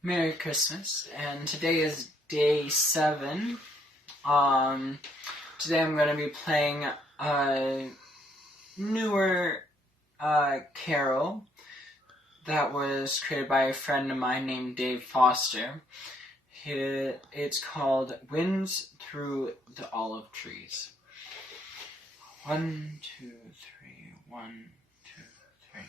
Merry Christmas, and today is day 7. Today I'm going to be playing a newer carol that was created by a friend of mine named Dave Foster. It's called Winds Through the Olive Trees. 1, 2, 3, 1, 2, 3.